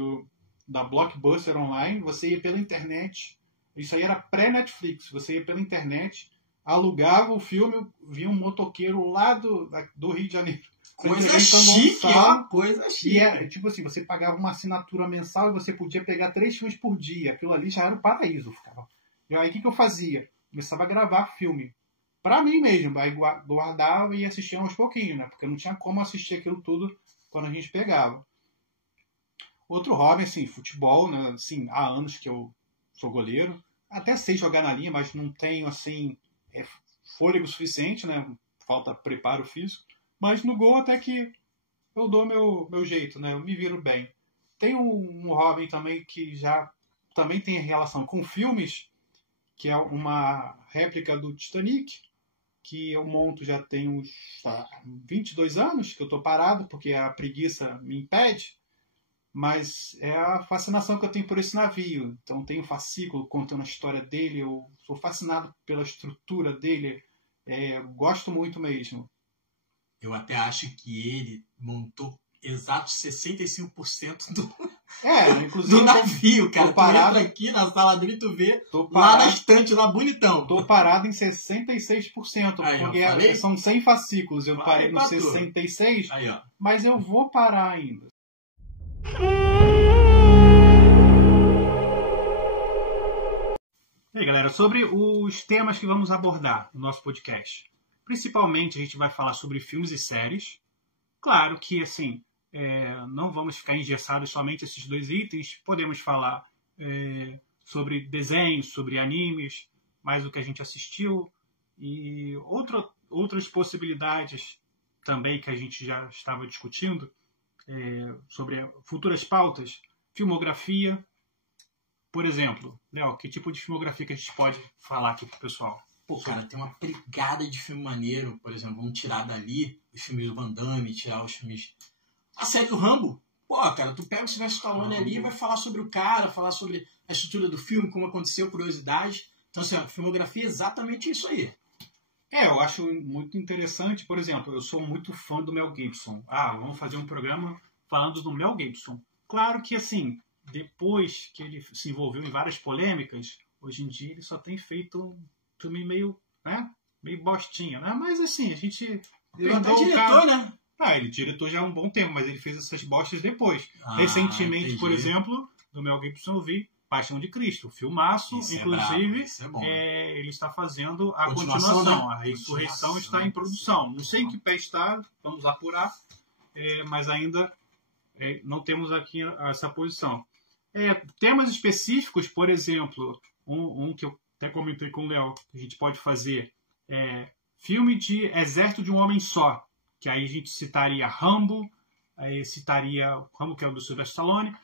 da Blockbuster Online. Você ia pela internet, isso aí era pré-Netflix, você ia pela internet, alugava o filme, vinha um motoqueiro lá do Rio de Janeiro. Coisa chique, ó, coisa chique. E tipo assim, você pagava uma assinatura mensal e você podia pegar 3 filmes por dia. Aquilo ali já era o paraíso. Ficava. E aí o que eu fazia? Começava a gravar filme. Pra mim mesmo. Aí guardava e assistia uns pouquinhos, né? Porque não tinha como assistir aquilo tudo quando a gente pegava. Outro hobby, assim, futebol, né? Assim, há anos que eu sou goleiro. Até sei jogar na linha, mas não tenho, assim, fôlego suficiente, né? Falta preparo físico. Mas no gol até que eu dou meu jeito, né? Eu me viro bem. Tem um hobby também que já também tem relação com filmes, que é uma réplica do Titanic, que eu monto já tem uns 22 anos, que eu estou parado, porque a preguiça me impede. Mas é a fascinação que eu tenho por esse navio. Então tem um fascículo contando a história dele, eu sou fascinado pela estrutura dele, gosto muito mesmo. Eu até acho que ele montou exatos 65% inclusive, do navio, cara. Tô parado, tu entra aqui na sala dele e tu vê lá parado, na estante, lá bonitão. Tô parado em 66%, aí, porque são 100 fascículos. Eu parei no 66%, aí, ó. Mas eu vou parar ainda. E aí, galera, sobre os temas que vamos abordar no nosso podcast. Principalmente a gente vai falar sobre filmes e séries. Claro que, assim, não vamos ficar engessados somente esses 2 itens. Podemos falar sobre desenhos, sobre animes, mais o que a gente assistiu. E outras possibilidades também que a gente já estava discutindo sobre futuras pautas. Filmografia. Por exemplo, Léo, que tipo de filmografia que a gente pode falar aqui pro pessoal? Pô, cara, tem uma brigada de filme maneiro, por exemplo, vamos tirar dali os filmes do Van Damme, tirar os filmes... A série do Rambo, pô, cara, tu pega o Sylvester Stallone ali e vai falar sobre o cara, falar sobre a estrutura do filme, como aconteceu, curiosidades. Então, assim, a filmografia é exatamente isso aí. Eu acho muito interessante, por exemplo, eu sou muito fã do Mel Gibson. Vamos fazer um programa falando do Mel Gibson. Claro que, assim, depois que ele se envolveu em várias polêmicas, hoje em dia ele só tem feito filme meio, né? Meio bostinha, né? Mas assim, a gente... Ele é até diretor, né? Ele é diretor já há um bom tempo, mas ele fez essas bostas depois. Recentemente, entendi. Por exemplo, do Mel Gibson eu vi Paixão de Cristo, filmaço, Isso inclusive, isso é bom. Ele está fazendo a Continuação, continuação. né? A ressurreição Continuação, está em produção. Não sei em que pé está, vamos apurar, mas ainda não temos aqui essa posição. Temas específicos, por exemplo, um que eu até comentei com o Léo, que a gente pode fazer filme de Exército de um Homem Só, que aí a gente citaria Rambo, aí citaria Rambo, que é o do Sylvester Stallone,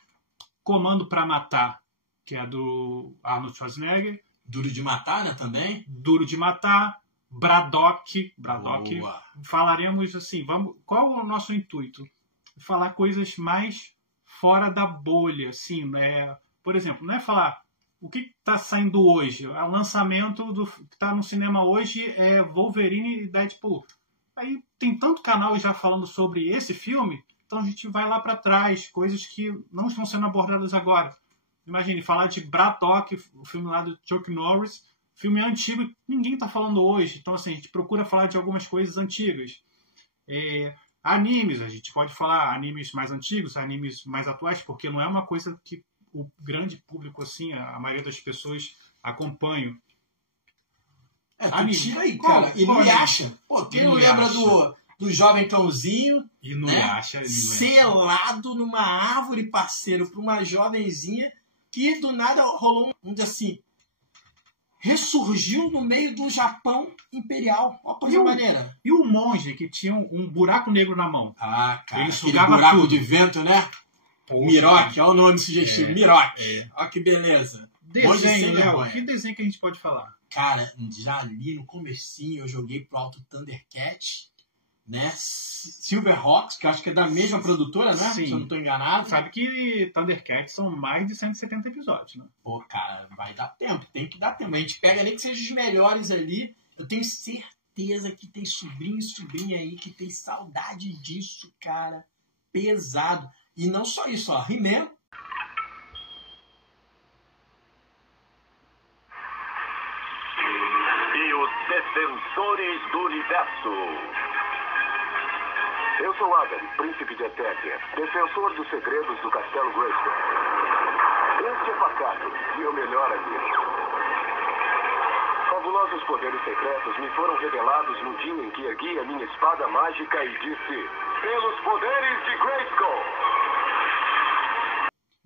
Comando para Matar, que é do Arnold Schwarzenegger, Duro de Matar, né, também? Duro de Matar, Braddock. Boa. Falaremos assim, qual é o nosso intuito? Falar coisas mais fora da bolha, assim, né? Por exemplo, não é falar o que está saindo hoje. O lançamento que está no cinema hoje é Wolverine e Deadpool. Aí tem tanto canal já falando sobre esse filme, então a gente vai lá para trás, coisas que não estão sendo abordadas agora. Imagine, falar de Braddock, o filme lá do Chuck Norris, filme antigo, ninguém está falando hoje. Então, assim, a gente procura falar de algumas coisas antigas. Animes, a gente pode falar animes mais antigos, animes mais atuais, porque não é uma coisa que o grande público, assim, a maioria das pessoas acompanham. Tira aí, cara. Inuyasha. Pô, quem não lembra do jovem cãozinho, E não né? acha. Selado numa árvore, parceiro, para uma jovenzinha que do nada rolou, vamos dizer assim, ressurgiu no meio do Japão imperial. Olha a coisa maneira. E o monge que tinha um buraco negro na mão? Ah, cara, Ele aquele sugava buraco tudo. de vento, né? Poxa, Miroque, olha o nome sugestivo, Miroque. Olha que beleza. Monge sem Desenho, Léo. vergonha. Que desenho que a gente pode falar? Cara, já ali no comecinho eu joguei pro alto Thundercat, né? Silverhawks, que eu acho que é da mesma produtora, né? Sim. Se eu não tô enganado. Sabe que Thundercats são mais de 170 episódios, né? Pô, cara, vai dar tempo, tem que dar tempo. A gente pega nem que sejam os melhores ali. Eu tenho certeza que tem sobrinho e sobrinha aí que tem saudade disso, cara. Pesado. E não só isso, ó. He-Man. E os Defensores do Universo. Eu sou Adam, príncipe de Etéria, defensor dos segredos do Castelo Grayskull. Este é Pacato, meu melhor amigo. Fabulosos poderes secretos me foram revelados no dia em que ergui a minha espada mágica e disse: pelos poderes de Grayskull!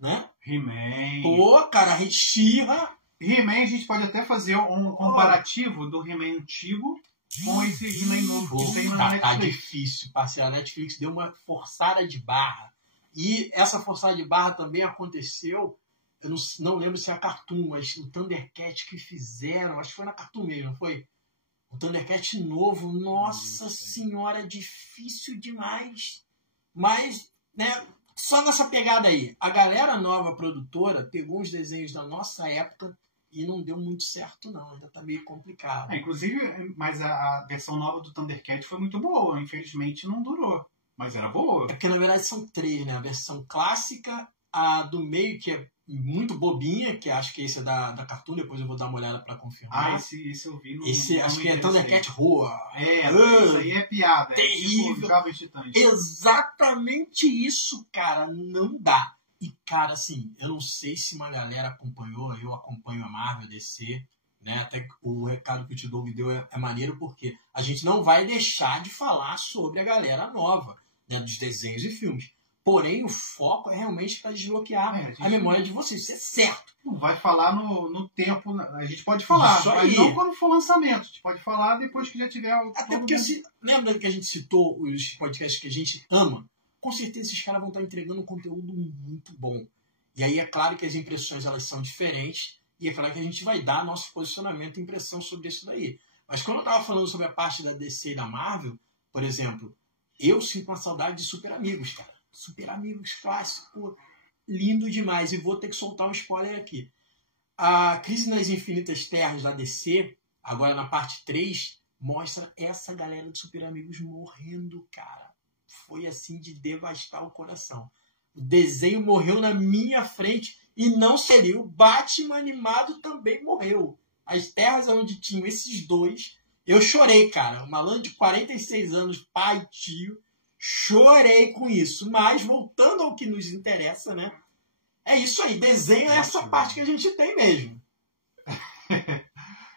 Né? He-Man. Pô, cara, She-Ra. He-Man, a gente pode até fazer um comparativo do He-Man antigo com esse He-Man novo que tem na Tá Netflix. difícil, parceiro. A Netflix deu uma forçada de barra. E essa forçada de barra também aconteceu, eu não lembro se é a Cartoon, mas o Thundercat que fizeram, acho que foi na Cartoon mesmo, não foi? O Thundercat novo, nossa senhora, difícil demais. Mas, né, só nessa pegada aí. A galera nova produtora pegou os desenhos da nossa época e não deu muito certo, não. Ainda tá meio complicado. Inclusive, mas a versão nova do Thundercat foi muito boa. Infelizmente, não durou. Mas era boa. É porque, na verdade, são três, né? A versão clássica, a do meio, que é muito bobinha, que acho que esse é da Cartoon, depois eu vou dar uma olhada pra confirmar. Esse eu vi no. Esse não acho me que é interessei. Thundercat Roar. Isso aí é piada. terrível. É tipo Jovens Titãs. Exatamente isso, cara. Não dá. E, cara, assim, eu não sei se uma galera acompanhou, eu acompanho a Marvel, a DC, né? Até o recado que o Tidou me deu é maneiro, porque a gente não vai deixar de falar sobre a galera nova, né? Dos desenhos e filmes. Porém, o foco é realmente para desbloquear a memória de vocês. Isso é certo. Não vai falar no tempo. A gente pode falar, Isso mas aí. não quando for lançamento. A gente pode falar depois que já tiver. Até porque, lembra que a gente citou os podcasts que a gente ama? Com certeza esses caras vão estar entregando um conteúdo muito bom. E aí é claro que as impressões elas são diferentes. E é claro que a gente vai dar nosso posicionamento e impressão sobre isso daí. Mas quando eu estava falando sobre a parte da DC e da Marvel, por exemplo, eu sinto uma saudade de Super Amigos, cara. Super Amigos clássico, lindo demais. E vou ter que soltar um spoiler aqui. A Crise nas Infinitas Terras da DC, agora na parte 3, mostra essa galera de Super Amigos morrendo, cara. Foi assim de devastar o coração. O desenho morreu na minha frente e não seria. O Batman animado também morreu. As terras onde tinham esses dois, eu chorei, cara. Um malandro de 46 anos, pai e tio, chorei com isso. Mas, voltando ao que nos interessa, né? É isso aí. Desenho é essa parte que a gente tem mesmo.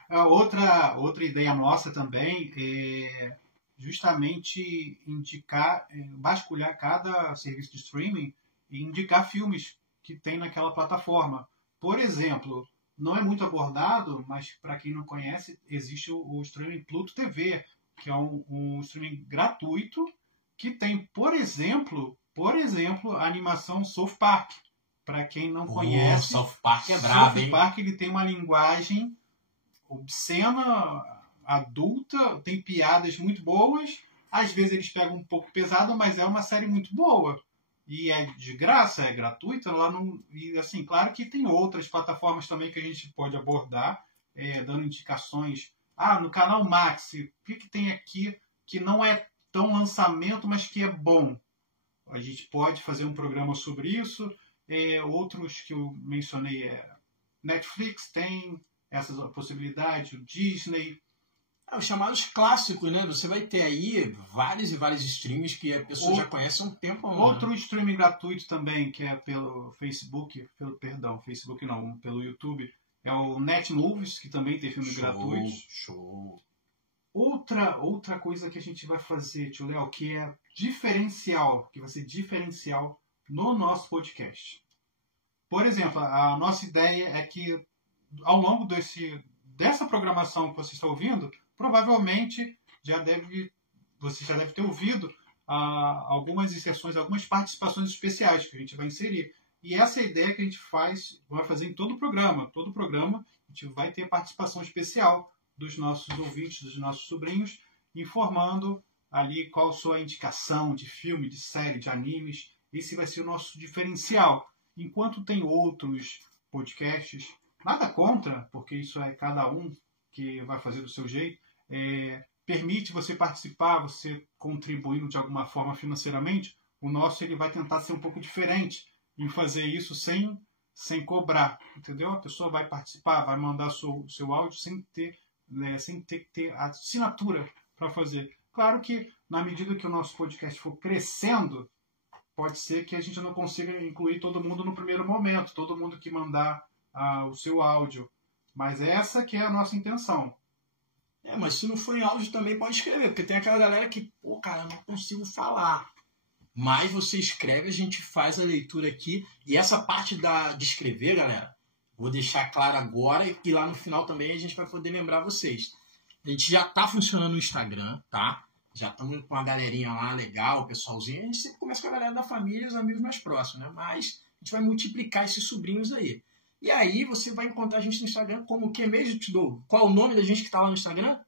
Outra ideia nossa também é justamente vasculhar cada serviço de streaming e indicar filmes que tem naquela plataforma. Por exemplo, não é muito abordado, mas para quem não conhece, existe o streaming Pluto TV, que é um streaming gratuito que tem, por exemplo, a animação South Park. Para quem não conhece, South Park é brabo, hein? South Park ele tem uma linguagem obscena, adulta, tem piadas muito boas. Às vezes eles pegam um pouco pesado, mas é uma série muito boa. E é de graça, é gratuita. E assim, claro que tem outras plataformas também que a gente pode abordar, dando indicações. No canal Max, o que tem aqui que não é tão lançamento, mas que é bom? A gente pode fazer um programa sobre isso. Outros que eu mencionei, Netflix tem essas possibilidades, o Disney. Os chamados clássicos, né? Você vai ter aí vários e vários streams que a pessoa já conhece há um tempo. Outro streaming gratuito também, que é pelo Facebook, pelo YouTube, é o Netmovies, que também tem filmes gratuitos. Show! Outra coisa que a gente vai fazer, tio Léo, que é diferencial, que vai ser diferencial no nosso podcast. Por exemplo, a nossa ideia é que ao longo dessa programação que você está ouvindo, provavelmente você já deve ter ouvido algumas inserções, algumas participações especiais que a gente vai inserir. E essa é a ideia que a gente vai fazer em todo o programa. Todo o programa a gente vai ter participação especial dos nossos ouvintes, dos nossos sobrinhos, informando ali qual a sua indicação de filme, de série, de animes. Esse vai ser o nosso diferencial. Enquanto tem outros podcasts, nada contra, porque isso é cada um que vai fazer do seu jeito, permite você participar, você contribuindo de alguma forma financeiramente. O nosso ele vai tentar ser um pouco diferente em fazer isso sem cobrar, entendeu? A pessoa vai participar, vai mandar seu áudio sem ter que ter a assinatura para fazer. Claro que, na medida que o nosso podcast for crescendo, pode ser que a gente não consiga incluir todo mundo no primeiro momento, todo mundo que mandar o seu áudio. Mas essa que é a nossa intenção. Mas se não for em áudio também pode escrever, porque tem aquela galera que, cara, eu não consigo falar. Mas você escreve, a gente faz a leitura aqui. E essa parte de escrever, galera, vou deixar claro agora e lá no final também a gente vai poder lembrar vocês. A gente já tá funcionando no Instagram, tá? Já estamos com uma galerinha lá legal, o pessoalzinho. A gente sempre começa com a galera da família e os amigos mais próximos, né? Mas a gente vai multiplicar esses sobrinhos aí. E aí você vai encontrar a gente no Instagram como o que mesmo, Tidou? Qual o nome da gente que tá lá no Instagram?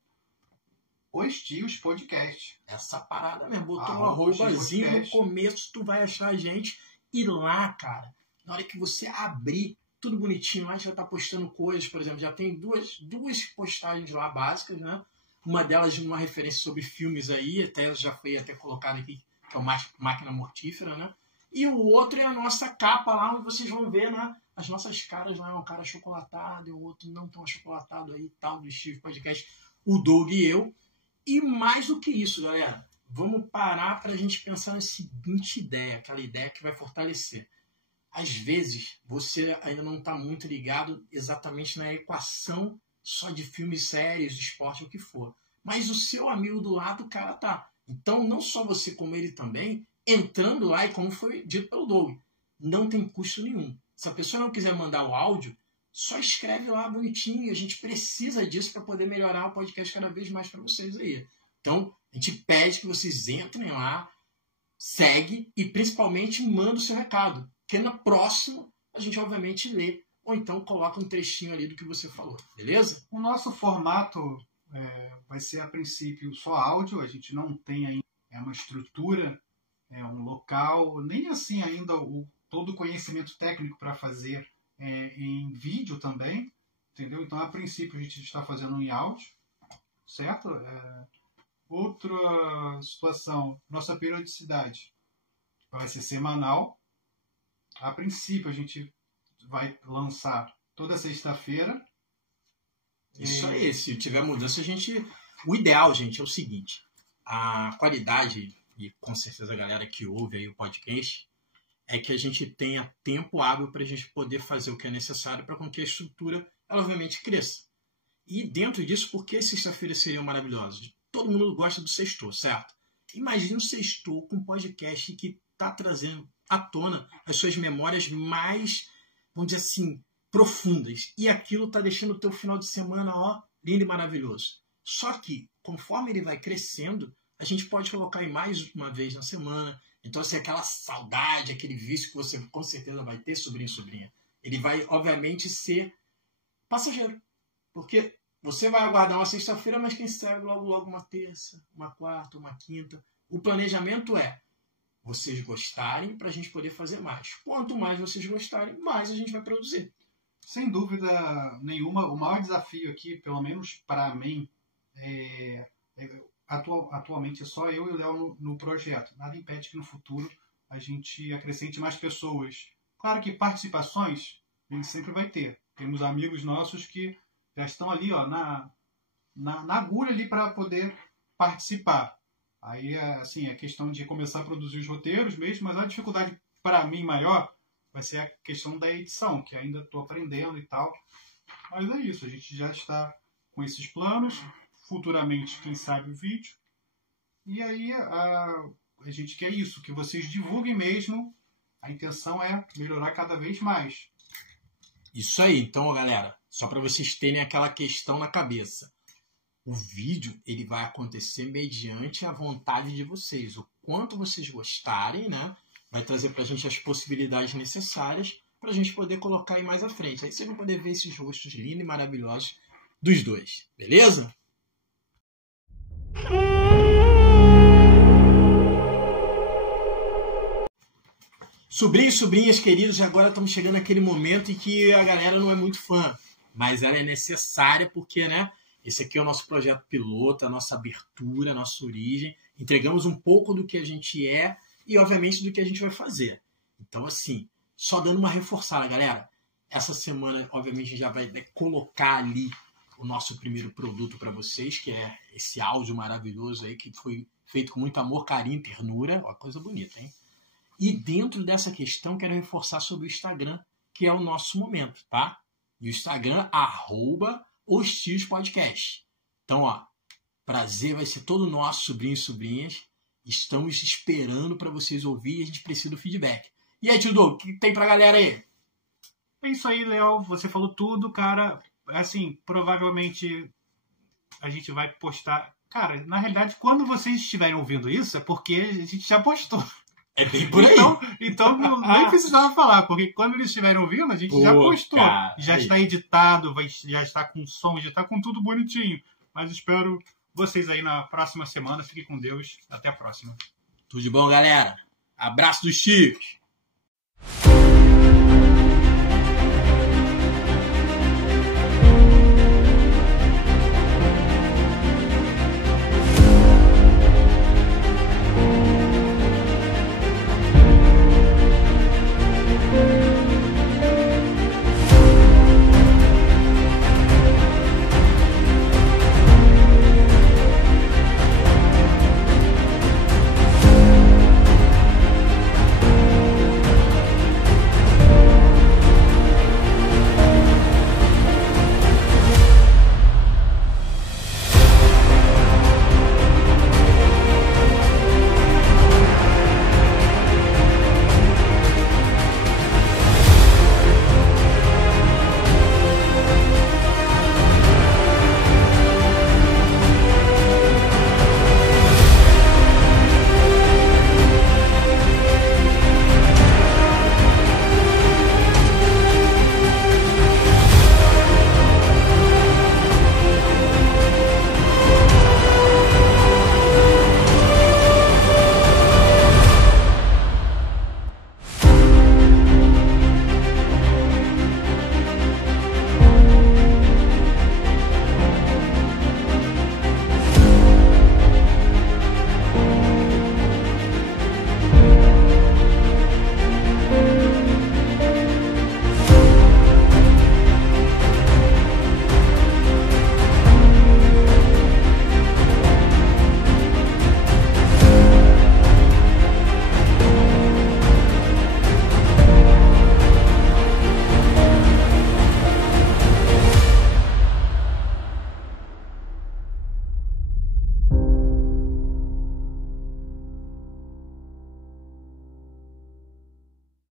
Os Tios Podcast. Essa parada mesmo. Botou um arrobazinho no começo, tu vai achar a gente. E lá, cara, na hora que você abrir, tudo bonitinho, lá a gente já tá postando coisas, por exemplo, já tem duas postagens lá básicas, né? Uma delas uma referência sobre filmes aí, até já foi até colocada aqui, que é o Máquina Mortífera, né? E o outro é a nossa capa lá, onde vocês vão ver, né? As nossas caras lá, um cara achocolatado e o outro não tão achocolatado aí, tal, do Steve Podcast, o Doug e eu. E mais do que isso, galera, vamos parar para a gente pensar na seguinte ideia, aquela ideia que vai fortalecer. Às vezes, você ainda não está muito ligado exatamente na equação só de filmes, séries, esporte, o que for. Mas o seu amigo do lado, cara, tá. Então, não só você, como ele também, entrando lá, e como foi dito pelo Doug, não tem custo nenhum. Se a pessoa não quiser mandar o áudio, só escreve lá bonitinho, e a gente precisa disso para poder melhorar o podcast cada vez mais para vocês aí. Então, a gente pede que vocês entrem lá, segue e principalmente manda o seu recado. Porque na próxima a gente obviamente lê, ou então coloca um trechinho ali do que você falou, beleza? O nosso formato vai ser a princípio só áudio, a gente não tem ainda uma estrutura, um local, nem assim ainda todo o conhecimento técnico para fazer em vídeo também, entendeu? Então, a princípio, a gente está fazendo em áudio, certo? Outra situação, nossa periodicidade vai ser semanal. A princípio, a gente vai lançar toda sexta-feira. Isso aí, se tiver mudança, o ideal, gente, é o seguinte, a qualidade, e com certeza a galera que ouve aí o podcast, é que a gente tenha tempo hábil para a gente poder fazer o que é necessário para que a estrutura, ela obviamente, cresça. E dentro disso, por que sexta-feira seria maravilhosa? Todo mundo gosta do sextou, certo? Imagina um sextou com um podcast que está trazendo à tona as suas memórias mais, vamos dizer assim, profundas. E aquilo está deixando o teu final de semana, lindo e maravilhoso. Só que, conforme ele vai crescendo, a gente pode colocar em mais uma vez na semana. Então, assim, aquela saudade, aquele vício que você com certeza vai ter, sobrinho e sobrinha, ele vai, obviamente, ser passageiro. Porque você vai aguardar uma sexta-feira, mas quem sabe logo uma terça, uma quarta, uma quinta. O planejamento é vocês gostarem para a gente poder fazer mais. Quanto mais vocês gostarem, mais a gente vai produzir. Sem dúvida nenhuma, o maior desafio aqui, pelo menos para mim, atualmente é só eu e o Léo no projeto. Nada impede que no futuro a gente acrescente mais pessoas. Claro que participações a gente sempre vai ter. Temos amigos nossos que já estão ali na agulha ali para poder participar. Aí assim, é questão de começar a produzir os roteiros mesmo, mas a dificuldade para mim maior vai ser a questão da edição, que ainda estou aprendendo e tal. Mas é isso, a gente já está com esses planos. futuramente, quem sabe, o vídeo. E aí a gente quer isso, que vocês divulguem mesmo. A intenção é melhorar cada vez mais. Isso aí. Então, galera, só para vocês terem aquela questão na cabeça. O vídeo ele vai acontecer mediante a vontade de vocês. O quanto vocês gostarem, né? Vai trazer para a gente as possibilidades necessárias para a gente poder colocar aí mais à frente. Aí vocês vão poder ver esses rostos lindos e maravilhosos dos dois. Beleza? Sobrinhos e sobrinhas queridos, agora estamos chegando naquele momento em que a galera não é muito fã, mas ela é necessária porque, né? Esse aqui é o nosso projeto piloto, a nossa abertura, a nossa origem. Entregamos um pouco do que a gente é e, obviamente, do que a gente vai fazer. Então, assim, só dando uma reforçada, galera. Essa semana, obviamente, a gente já vai colocar ali o nosso primeiro produto para vocês, que é esse áudio maravilhoso aí, que foi feito com muito amor, carinho e ternura. Ó, coisa bonita, hein? E dentro dessa questão, quero reforçar sobre o Instagram, que é o nosso momento, tá? E o Instagram, @ostiospodcast. Então, ó, prazer vai ser todo nosso, sobrinhos e sobrinhas. Estamos esperando para vocês ouvirem e a gente precisa do feedback. E aí, tio Doug, o que tem pra galera aí? É isso aí, Léo. Você falou tudo, cara. Assim, provavelmente a gente vai postar... Cara, na realidade, quando vocês estiverem ouvindo isso, é porque a gente já postou. É bem por aí. Então nem precisava falar, porque quando eles estiverem ouvindo, a gente já postou. Cara, já está editado, já está com som, já está com tudo bonitinho. Mas espero vocês aí na próxima semana. Fiquem com Deus. Até a próxima. Tudo de bom, galera. Abraço dos tios.